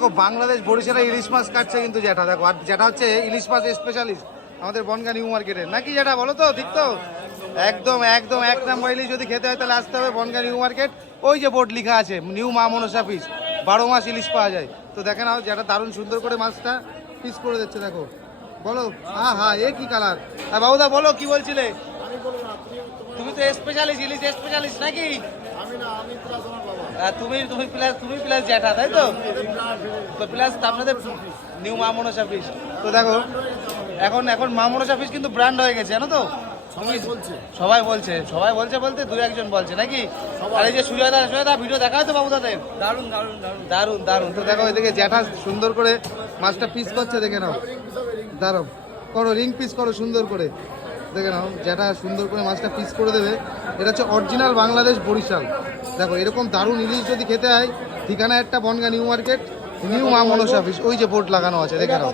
দেখো, বাংলাদেশ বরিশালে ইলিশ মাছ কাটছে কিন্তু যেটা দেখো, আর যেটা হচ্ছে ইলিশ মাছ স্পেশালিস্ট আমাদের বনগা নিউ মার্কেটে নাকি যেটা বলো তো, ঠিক তো? একদম একদম, এক নাম্বার ইলিশ যদি খেতে হয়, তাহলে আসতে হবে বনগা নিউ মার্কেট। ওই যে বোর্ড লেখা আছে, নিউ মা মনসা পিস বারো মাস ইলিশ পাওয়া যায়। তো দেখে নাও যেটা দারুণ সুন্দর করে মাছটা পিস করে দিচ্ছে, দেখো। বলো হ্যাঁ হ্যাঁ এ কি কালার হ্যাঁ বাবুদা, বলো, কি বলছিলে? তুমি তো স্পেশালিস্ট ইলিশ স্পেশালিস্ট নাকি? তুমি তুমি প্লাস তুমি প্লাস জ্যাঠা তাই তো? তো প্লাস আপনাদের নিউ মা মনসা ফিস তো দেখো এখন এখন মা মনসা ফিস কিন্তু ব্র্যান্ড হয়ে গেছে জানো তো? সবাই বলছে। সবাই বলছে সবাই বলছে বলতে দু একজন বলছে নাকি? আর এই যে সুজয়দা সুজয়দা ভিডিও দেখা তো বাবুদাদের দারুণ দারুণ দারুণ দারুণ দারুণ তো দেখো এদিকে জ্যাঠা সুন্দর করে মাছটা পিস করছে দেখে নাও। দারুণ করো রিং পিস করো সুন্দর করে। দেখে নাও জ্যাঠা সুন্দর করে মাছটা পিস করে দেবে, এটা হচ্ছে অরিজিনাল বাংলাদেশ বরিশাল। দেখো, এরকম দারুণ ইলিশ যদি খেতে হয়, ঠিকানা একটা বনগা নিউ মার্কেট, নিউ মা মনসা অফিস ওই যে বোর্ড লাগানো আছে, দেখে নাও।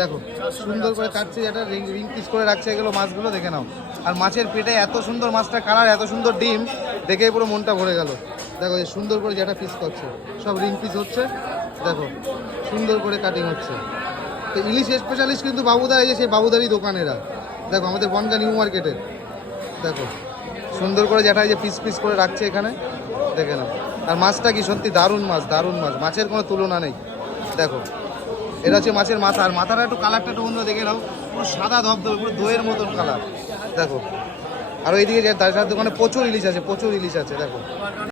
দেখো, সুন্দর করে কাটছে, এটা রিং রিং পিস করে রাখছে এগুলো মাছগুলো, দেখে নাও। আর মাছের পেটে এত সুন্দর মাছটা কালার এত সুন্দর ডিম, দেখে পুরো মনটা ভরে গেল। দেখো সুন্দর করে যেটা পিস করছে, সব রিং পিস হচ্ছে, দেখো, সুন্দর করে কাটিং হচ্ছে। তো ইলিশ স্পেশালিস্ট কিন্তু বাবুদার, এই যে সেই বাবুদারি দোকানেরা দেখো, আমাদের বনগা নিউ মার্কেটে। দেখো, সুন্দর করে যেটা যে পিস পিস করে রাখছে এখানে, দেখে নাও। আর মাছটা কি সত্যি দারুণ মাছ দারুণ মাছ। মাছের কোনো তুলনা নেই। দেখো, এটা হচ্ছে মাছের মাথা। আর মাথাটা একটু কালারটা একটু অন্য, দেখে নাও। পুরো সাদা ধবধবে, পুরো দইয়ের মতন কালার দেখো, আর ওইদিকে যে দোকানে প্রচুর ইলিশ আছে, প্রচুর ইলিশ আছে, দেখো।